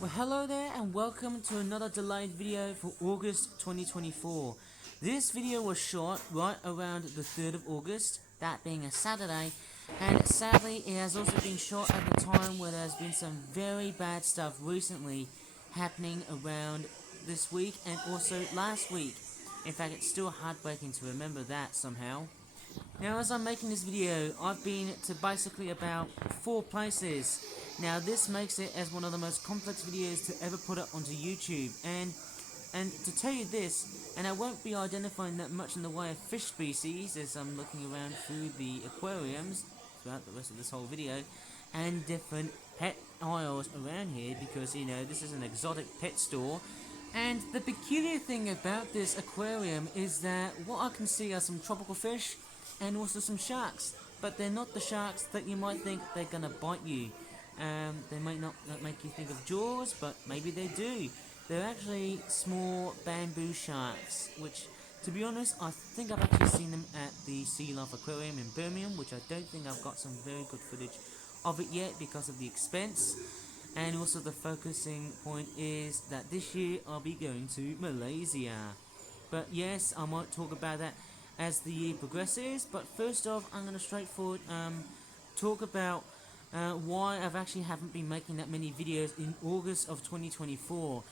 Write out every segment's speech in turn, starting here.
Well, hello there and welcome to another delayed video for August 2024. This video was shot right around the 3rd of August, that being a Saturday, and sadly it has also been shot at the time where there's been some very bad stuff recently happening around this week and also last week. In fact, it's still heartbreaking to remember that somehow. Now, as I'm making this video, I've been to basically about 4 places. Now, this makes it as one of the most complex videos to ever put up onto YouTube, and to tell you this, and I won't be identifying that much in the way of fish species as I'm looking around through the aquariums throughout the rest of this whole video, and different pet aisles around here, because, you know, this is an exotic pet store. And the peculiar thing about this aquarium is that what I can see are some tropical fish and also some sharks, but they're not the sharks that you might think they're gonna bite you. They might not make you think of Jaws, but maybe they do. They're actually small bamboo sharks, which, to be honest, I think I've actually seen them at the Sea Life Aquarium in Birmingham, which I don't think I've got some very good footage of it yet because of the expense. And also the focusing point is that this year I'll be going to Malaysia. But yes, I might talk about that as the year progresses. But first off, I'm going to straightforward talk about why I've actually haven't been making that many videos in August of 2024.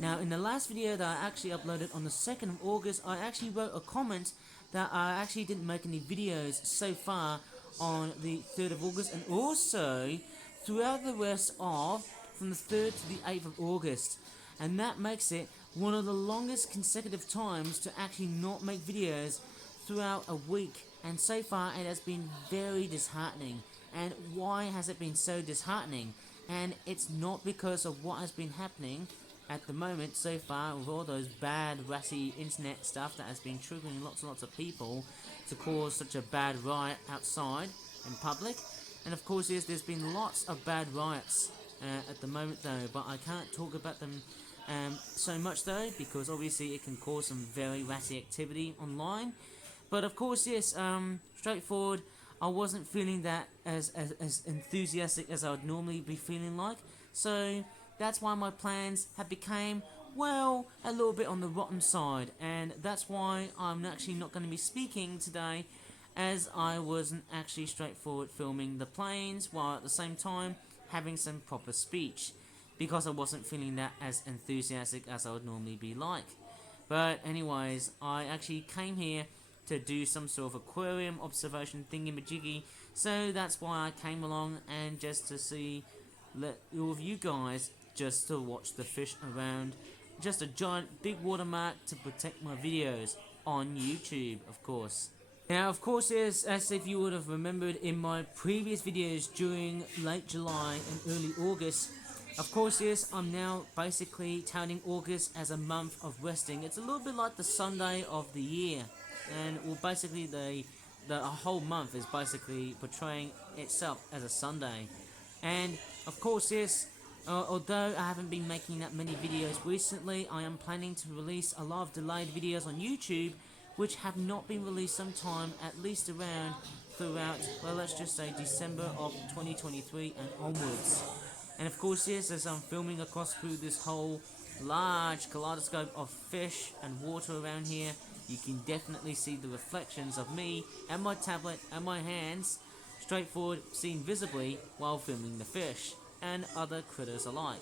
Now, in the last video that I actually uploaded on the 2nd of August, I actually wrote a comment that I actually didn't make any videos so far on the 3rd of August, and also throughout the rest of from the 3rd to the 8th of August. And that makes it one of the longest consecutive times to actually not make videos throughout a week. And so far it has been very disheartening. And why has it been so disheartening? And it's not because of what has been happening at the moment so far with all those bad, ratty internet stuff that has been triggering lots and lots of people to cause such a bad riot outside in public. And of course, yes, there's been lots of bad riots at the moment though, but I can't talk about them so much though, because obviously it can cause some very ratty activity online. But of course, yes, straightforward, I wasn't feeling that as enthusiastic as I would normally be feeling like. So that's why my plans have become, well, a little bit on the rotten side. And that's why I'm actually not going to be speaking today, as I wasn't actually straightforward filming the planes while at the same time having some proper speech, because I wasn't feeling that as enthusiastic as I would normally be like. But anyways, I actually came here to do some sort of aquarium observation thingy-majiggy, so that's why I came along, and just to see all of you guys just to watch the fish around. Just a giant big watermark to protect my videos on YouTube, of course. Now, of course, yes, as if you would have remembered in my previous videos during late July and early August, of course, yes, I'm now basically touting August as a month of resting. It's a little bit like the Sunday of the year, and well, basically the whole month is basically portraying itself as a Sunday. And of course, yes, although I haven't been making that many videos recently, I am planning to release a lot of delayed videos on YouTube, which have not been released sometime at least around throughout, well, let's just say December of 2023 and onwards. And of course, yes, as I'm filming across through this whole large kaleidoscope of fish and water around here, you can definitely see the reflections of me and my tablet and my hands straightforward seen visibly while filming the fish and other critters alike.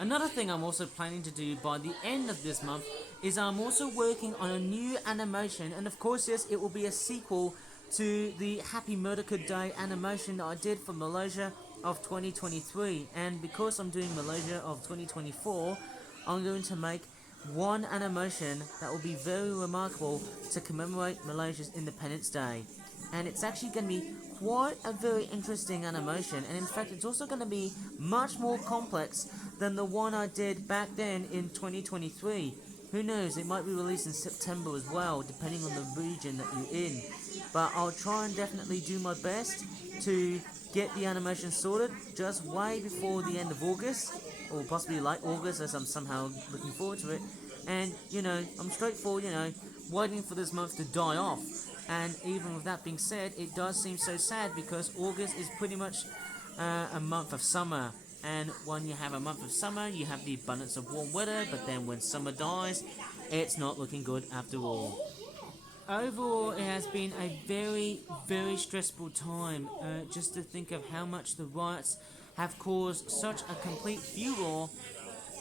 Another thing I'm also planning to do by the end of this month is I'm also working on a new animation, and of course, yes, it will be a sequel to the Happy Murdercode Day animation that I did for Malaysia of 2023. And because I'm doing Malaysia of 2024, I'm going to make one animation that will be very remarkable to commemorate Malaysia's Independence Day. And it's actually going to be quite a very interesting animation, and in fact it's also going to be much more complex than the one I did back then in 2023. Who knows, it might be released in September as well, depending on the region that you're in. But I'll try and definitely do my best to get the animation sorted just way before the end of August, or possibly late August, as I'm somehow looking forward to it. And, you know, I'm straightforward, you know, waiting for this month to die off. And even with that being said, it does seem so sad because August is pretty much a month of summer, And when you have a month of summer, you have the abundance of warm weather, but then when summer dies, it's not looking good after all. Overall, it has been a very, very stressful time, just to think of how much the riots have caused such a complete furor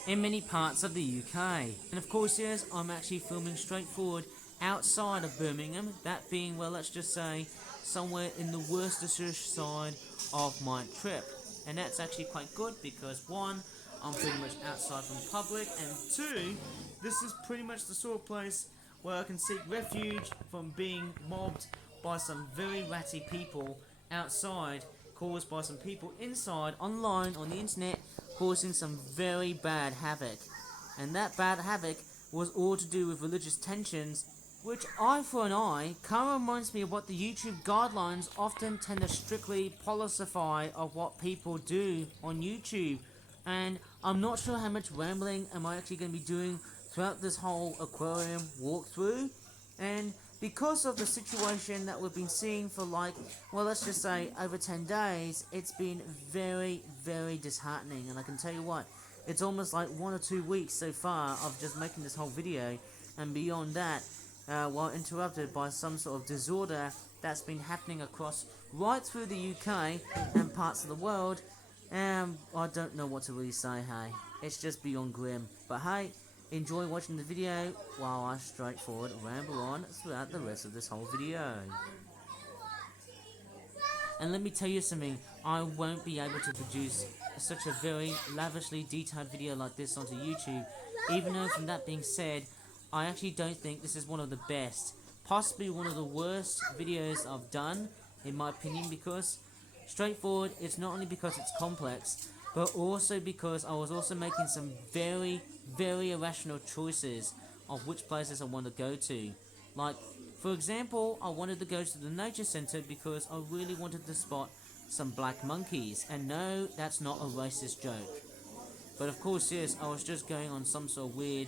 in many parts of the UK. And of course, yes, I'm actually filming straightforward outside of Birmingham, that being, well, let's just say, somewhere in the Worcestershire side of my trip. And that's actually quite good because, one, I'm pretty much outside from public, and two, this is pretty much the sort of place where I can seek refuge from being mobbed by some very ratty people outside, caused by some people inside, online, on the internet, causing some very bad havoc. And that bad havoc was all to do with religious tensions, which eye for an eye kind of reminds me of what the YouTube guidelines often tend to strictly policify of what people do on YouTube. And I'm not sure how much rambling am I actually going to be doing throughout this whole aquarium walkthrough. And because of the situation that we've been seeing for, like, well, let's just say over 10 days, it's been very, very disheartening. And I can tell you what, it's almost like 1 or 2 weeks so far of just making this whole video, and beyond that, while interrupted by some sort of disorder that's been happening across right through the UK and parts of the world. I don't know what to really say, hey. It's just beyond grim. But hey, enjoy watching the video while I straightforward ramble on throughout the rest of this whole video. And let me tell you something, I won't be able to produce such a very lavishly detailed video like this onto YouTube, even though, from that being said, I actually don't think this is one of the best, possibly one of the worst videos I've done, in my opinion, because, straightforward, it's not only because it's complex, but also because I was also making some very, very irrational choices of which places I want to go to. Like, for example, I wanted to go to the nature centre because I really wanted to spot some black monkeys, and no, that's not a racist joke. But of course, yes, I was just going on some sort of weird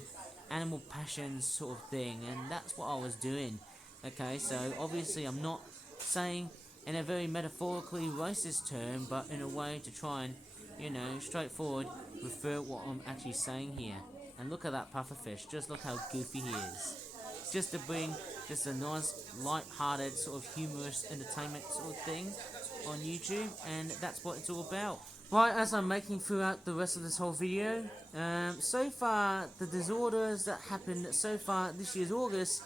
animal passions sort of thing, and that's what I was doing. Okay, so obviously I'm not saying in a very metaphorically racist term, but in a way to try and, you know, straightforward refer what I'm actually saying here. And look at that pufferfish, just look how goofy he is. It's just to bring just a nice, light-hearted, sort of humorous entertainment sort of thing on YouTube, and that's what it's all about. Right, as I'm making throughout the rest of this whole video, so far, the disorders that happened so far this year's August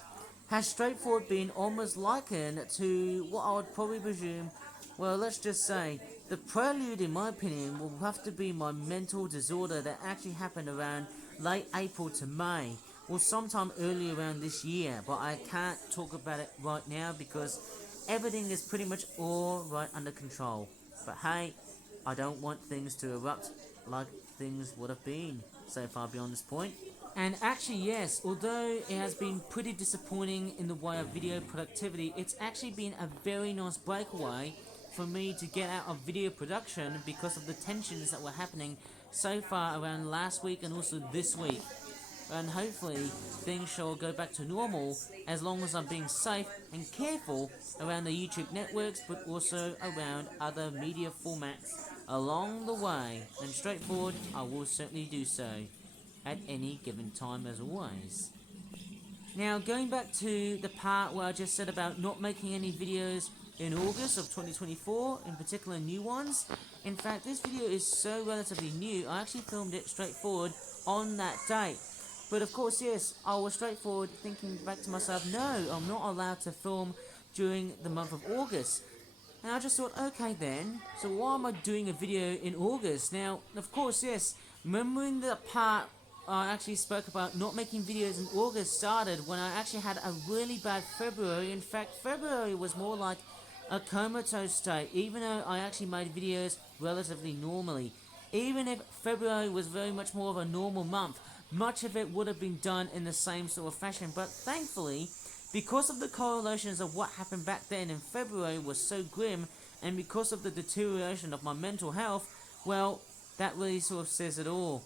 has straightforward been almost likened to what I would probably presume, well, let's just say, the prelude, in my opinion, will have to be my mental disorder that actually happened around late April to May, or sometime early around this year, but I can't talk about it right now because everything is pretty much all right under control. But hey, I don't want things to erupt like things would have been so far beyond this point. And actually, yes, although it has been pretty disappointing in the way of video productivity, it's actually been a very nice breakaway for me to get out of video production because of the tensions that were happening so far around last week and also this week. And hopefully things shall go back to normal as long as I'm being safe and careful around the YouTube networks, but also around other media formats along the way. And straightforward, I will certainly do so at any given time, as always. Now, going back to the part where I just said about not making any videos in August of 2024, in particular new ones. In fact, this video is so relatively new, I actually filmed it straightforward on that date. But of course, yes, I was straightforward thinking back to myself, no, I'm not allowed to film during the month of August. And I just thought, okay then, so why am I doing a video in August? Now, of course, yes, remembering the part I actually spoke about not making videos in August started when I actually had a really bad February. In fact, February was more like a comatose state, even though I actually made videos relatively normally. Even if February was very much more of a normal month, much of it would have been done in the same sort of fashion. But thankfully, because of the correlations of what happened back then in February was so grim, and because of the deterioration of my mental health, well, that really sort of says it all.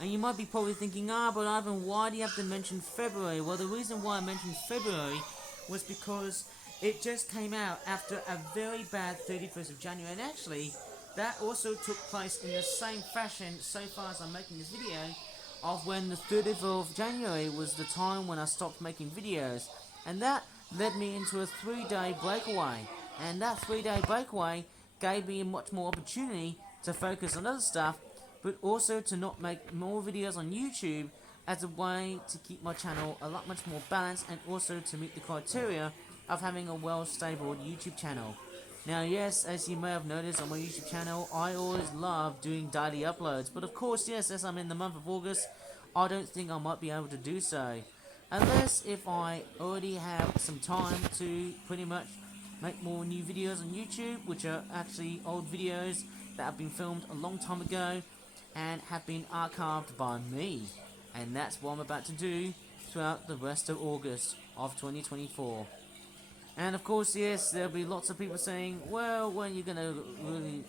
And you might be probably thinking, but Ivan, why do you have to mention February? Well, the reason why I mentioned February was because it just came out after a very bad 31st of January. And actually, that also took place in the same fashion so far as I'm making this video, of when the 30th of January was the time when I stopped making videos, and that led me into a 3-day breakaway, and that 3-day breakaway gave me much more opportunity to focus on other stuff, but also to not make more videos on YouTube, as a way to keep my channel a lot much more balanced, and also to meet the criteria of having a well-stable YouTube channel. Now, yes, as you may have noticed on my YouTube channel, I always love doing daily uploads, but of course, yes, as I'm in the month of August, I don't think I might be able to do so. Unless if I already have some time to pretty much make more new videos on YouTube, which are actually old videos that have been filmed a long time ago and have been archived by me. And that's what I'm about to do throughout the rest of August of 2024. And of course, yes, there'll be lots of people saying, well, when are you going to really,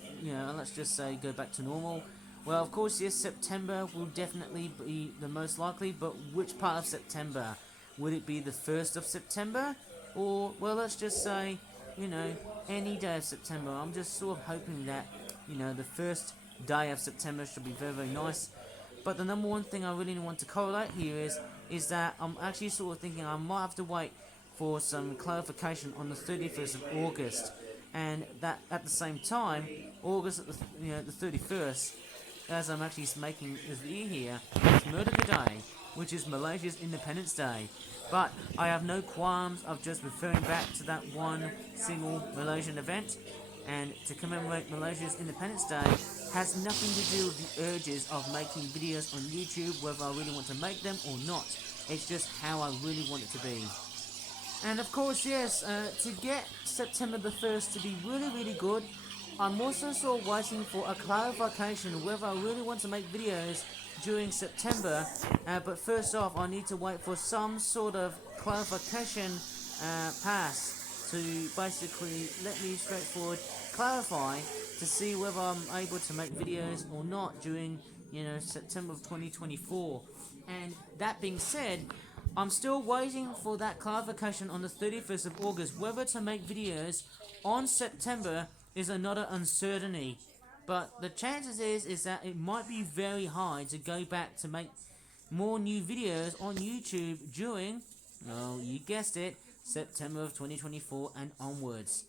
let's just say go back to normal? Well, of course, yes, September will definitely be the most likely, but which part of September? Would it be the 1st of September? Or, well, let's just say, any day of September. I'm just sort of hoping that, the first day of September should be very, very nice. But the number one thing I really want to correlate here is that I'm actually sort of thinking I might have to wait for some clarification on the 31st of August, and that at the same time, August at the 31st, as I'm actually making this video here, is Merdeka Day, which is Malaysia's Independence Day. But I have no qualms of just referring back to that one single Malaysian event, and to commemorate Malaysia's Independence Day has nothing to do with the urges of making videos on YouTube, whether I really want to make them or not. It's just how I really want it to be. And of course, yes, to get September the 1st to be really, really good, I'm also sort of waiting for a clarification whether I really want to make videos during September. But first off, I need to wait for some sort of clarification pass to basically let me straightforward clarify to see whether I'm able to make videos or not during, September of 2024. And that being said, I'm still waiting for that clarification on the 31st of August. Whether to make videos on September is another uncertainty. But the chances is that it might be very hard to go back to make more new videos on YouTube during, well, you guessed it, September of 2024 and onwards.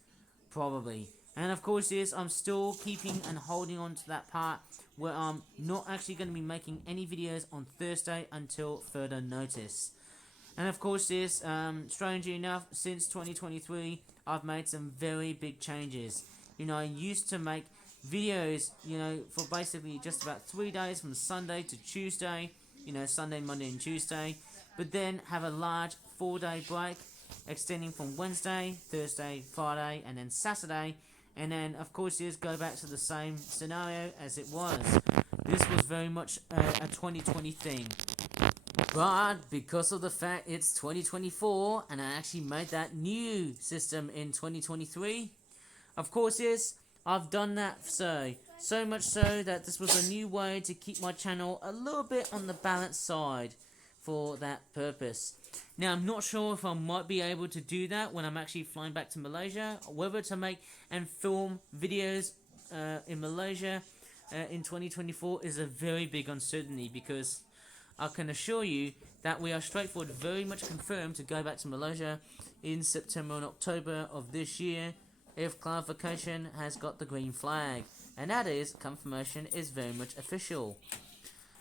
Probably. And of course, yes, I'm still keeping and holding on to that part where I'm not actually going to be making any videos on Thursday until further notice. And of course, this, strangely enough, since 2023, I've made some very big changes. I used to make videos, for basically just about 3 days from Sunday to Tuesday, Sunday, Monday and Tuesday, but then have a large 4-day break, extending from Wednesday, Thursday, Friday, and then Saturday, and then, of course, just go back to the same scenario as it was. This was very much a 2020 thing. But because of the fact it's 2024 and I actually made that new system in 2023, of course, yes, I've done that so much so that this was a new way to keep my channel a little bit on the balanced side for that purpose. Now, I'm not sure if I might be able to do that when I'm actually flying back to Malaysia, whether to make and film videos in Malaysia in 2024 is a very big uncertainty, because I can assure you that we are straightforward very much confirmed to go back to Malaysia in September and October of this year if clarification has got the green flag, and that is, confirmation is very much official.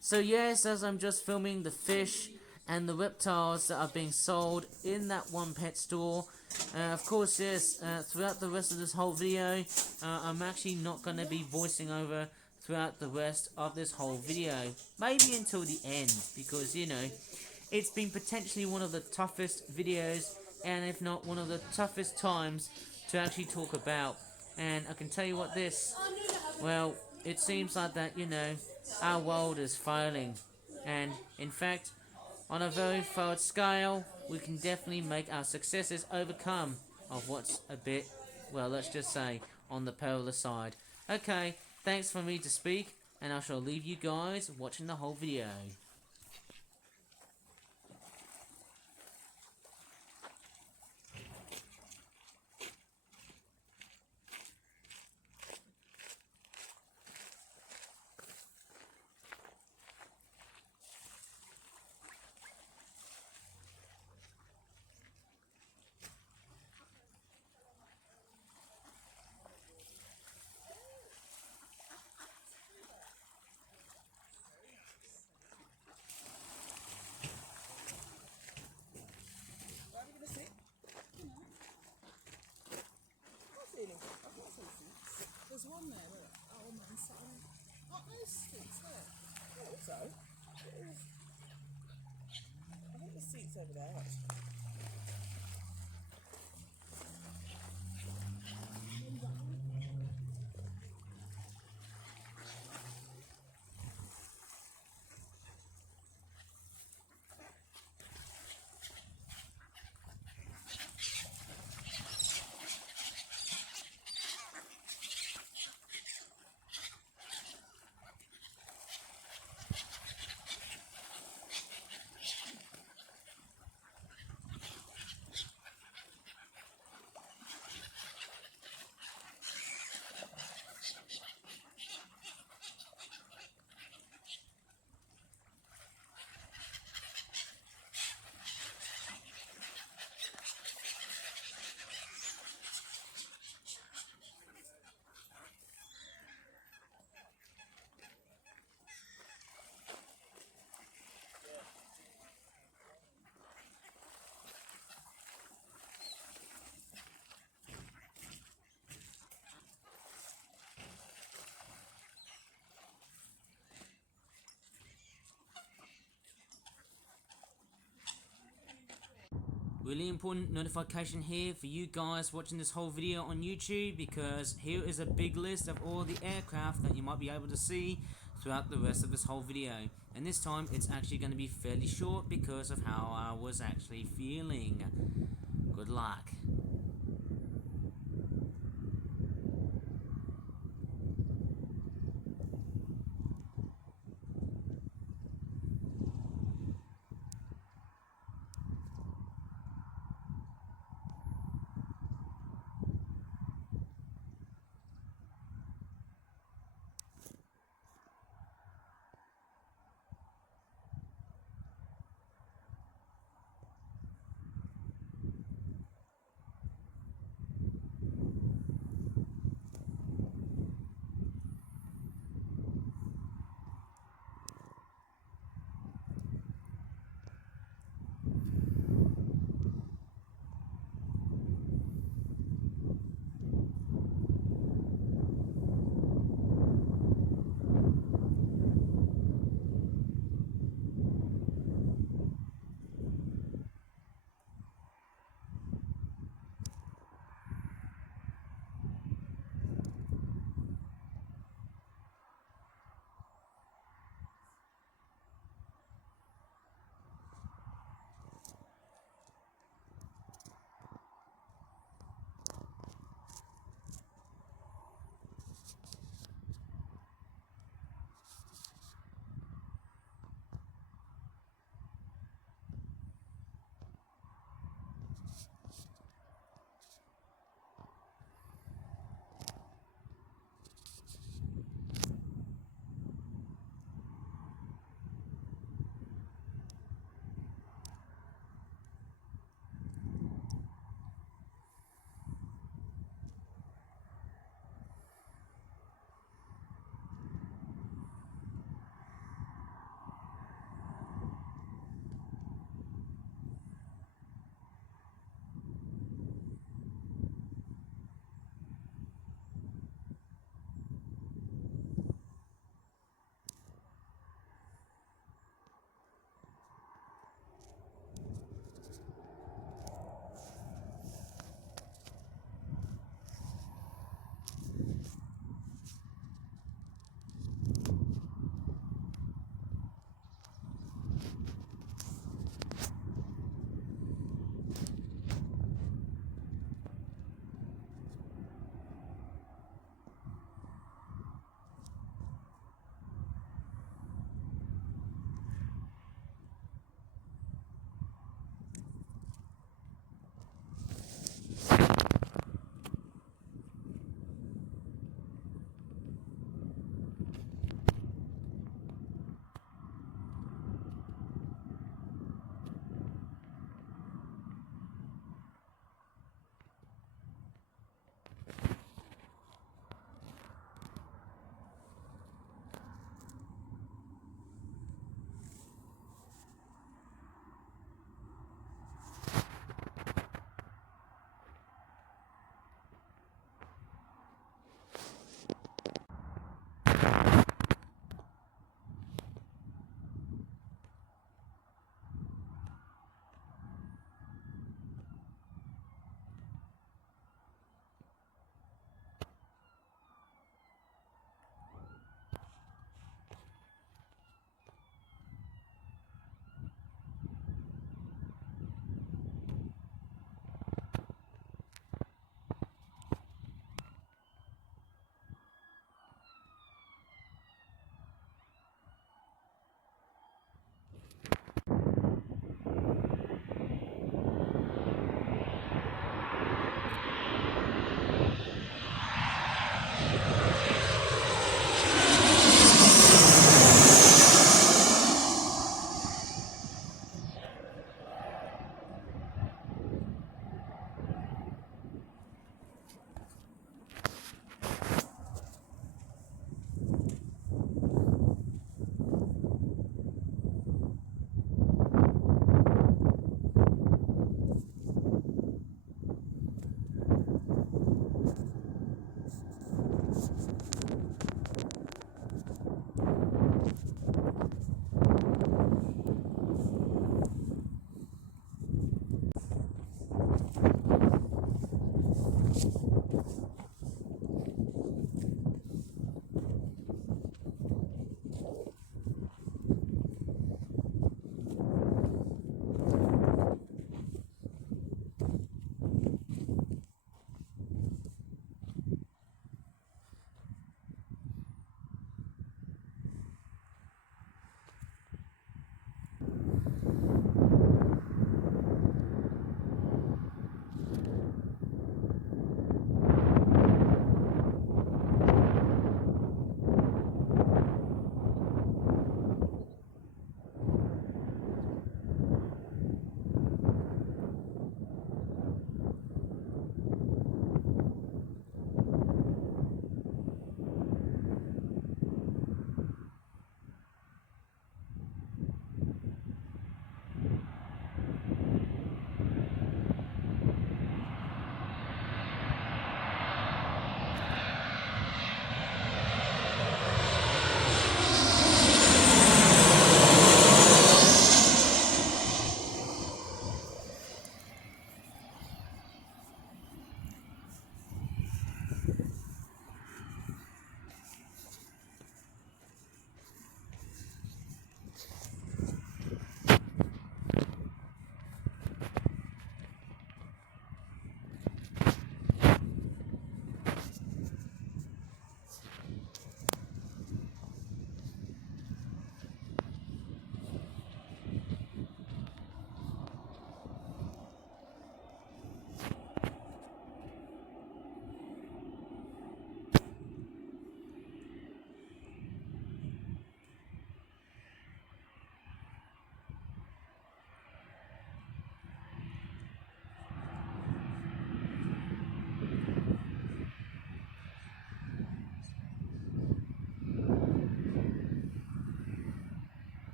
So yes, as I'm just filming the fish and the reptiles that are being sold in that one pet store, of course, yes, throughout the rest of this whole video, I'm actually not going to be voicing over throughout the rest of this whole video, maybe until the end, because it's been potentially one of the toughest videos, and if not one of the toughest times to actually talk about. And I can tell you what, well, it seems like that our world is failing, and in fact, on a very far scale, we can definitely make our successes overcome of what's a bit, well, let's just say, on the perilous side. Okay, thanks for me to speak, and I shall leave you guys watching the whole video. He's over there. Really important notification here for you guys watching this whole video on YouTube, because here is a big list of all the aircraft that you might be able to see throughout the rest of this whole video. And this time it's actually going to be fairly short because of how I was actually feeling. Good luck.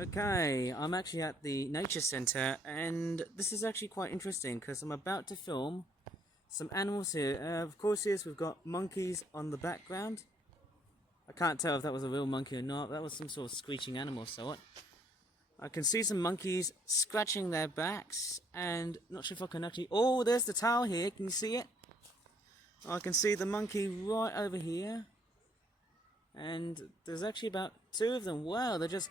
Okay, I'm actually at the nature center, and this is actually quite interesting because I'm about to film some animals here. Of course, yes, we've got monkeys on the background. I can't tell if that was a real monkey or not. That was some sort of screeching animal, so what? I can see some monkeys scratching their backs, and not sure if I can actually... Oh, there's the tail here. Can you see it? I can see the monkey right over here. And there's actually about 2 of them. Wow, they're just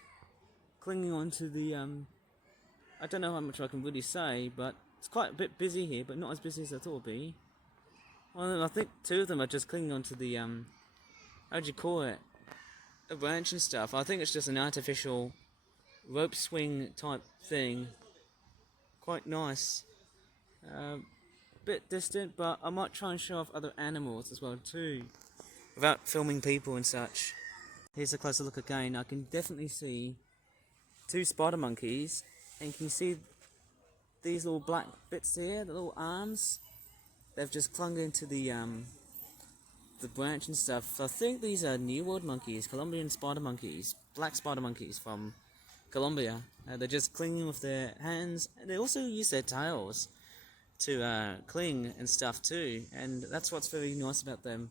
clinging onto the, I don't know how much I can really say, but it's quite a bit busy here, but not as busy as I thought it would be. Well, I think 2 of them are just clinging onto the, how do you call it? A branch and stuff. I think it's just an artificial rope swing type thing. Quite nice. Bit distant, but I might try and show off other animals as well too, without filming people and such. Here's a closer look again. I can definitely see 2 spider monkeys, and can you see these little black bits here, the little arms? They've just clung into the branch and stuff. So I think these are New World monkeys, Colombian spider monkeys, black spider monkeys from Colombia. They're just clinging with their hands, and they also use their tails to cling and stuff too, and that's what's very nice about them.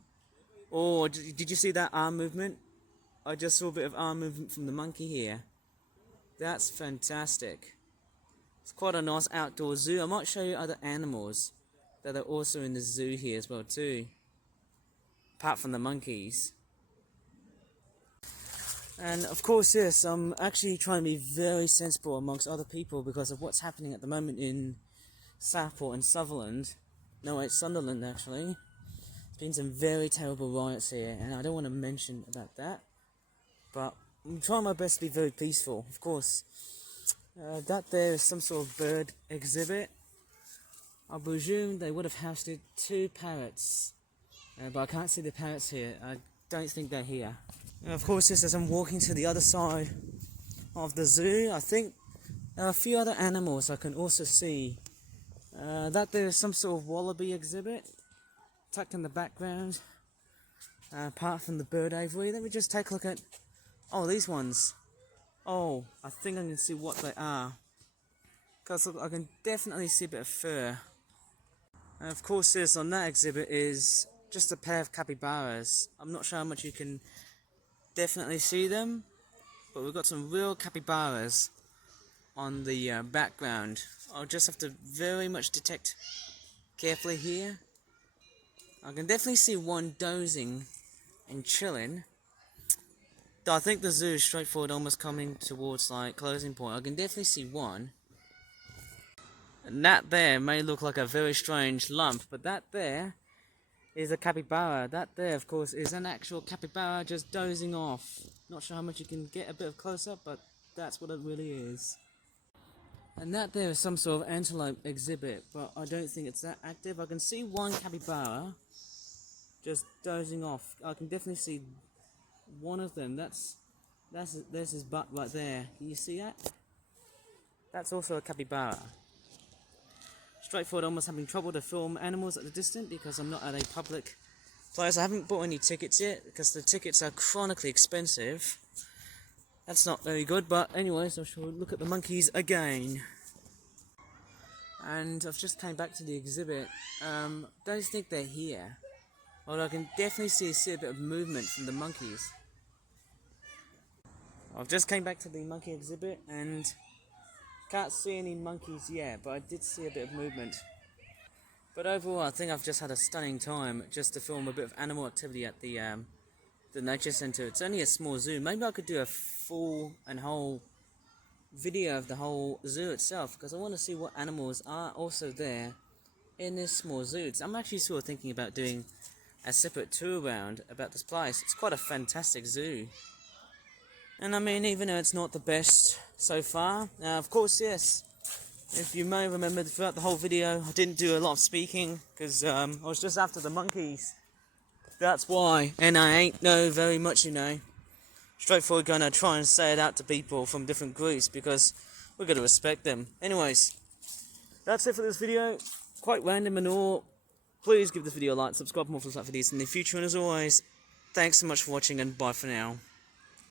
Oh, did you see that arm movement? I just saw a bit of arm movement from the monkey here. That's fantastic. It's quite a nice outdoor zoo. I might show you other animals that are also in the zoo here as well too, apart from the monkeys. And of course, yes, I'm actually trying to be very sensible amongst other people because of what's happening at the moment in Southport and Sutherland. No, it's Sunderland actually. There's been some very terrible riots here, and I don't want to mention about that, but I'm trying my best to be very peaceful, of course. That there is some sort of bird exhibit. I presume they would have housed 2 parrots, but I can't see the parrots here. I don't think they're here. And of course, just as I'm walking to the other side of the zoo, I think there are a few other animals I can also see. That there is some sort of wallaby exhibit tucked in the background, apart from the bird aviary. Let me just take a look at... Oh, these ones. Oh, I think I can see what they are. Because I can definitely see a bit of fur. And of course, this on that exhibit is just a pair of capybaras. I'm not sure how much you can definitely see them, but we've got some real capybaras on the background. I'll just have to very much detect carefully here. I can definitely see one dozing and chilling. I think the zoo is straightforward, almost coming towards like closing point. I can definitely see one. And that there may look like a very strange lump, but that there is a capybara. That there, of course, is an actual capybara just dozing off. Not sure how much you can get a bit of close up, but that's what it really is. And that there is some sort of antelope exhibit, but I don't think it's that active. I can see one capybara just dozing off. I can definitely see one of them. There's his butt right there. Can you see that? That's also a capybara. Straightforward, almost having trouble to film animals at the distance because I'm not at a public place. I haven't bought any tickets yet because the tickets are chronically expensive. That's not very good, but anyways, I shall look at the monkeys again. And I've just came back to the exhibit. Don't think they're here. Although I can definitely see a bit of movement from the monkeys. I've just came back to the monkey exhibit and can't see any monkeys yet, but I did see a bit of movement. But overall, I think I've just had a stunning time just to film a bit of animal activity at the nature centre. It's only a small zoo. Maybe I could do a full and whole video of the whole zoo itself because I want to see what animals are also there in this small zoo. I'm actually sort of thinking about doing a separate tour around about this place. It's quite a fantastic zoo. And I mean, even though it's not the best so far, of course, yes, if you may remember throughout the whole video, I didn't do a lot of speaking because I was just after the monkeys. That's why, and I ain't know very much, you know. Straightforward gonna try and say it out to people from different groups because we're gonna respect them. Anyways, that's it for this video. Quite random and all. Please give this video a like, subscribe for more for videos in the future, and as always, thanks so much for watching and bye for now.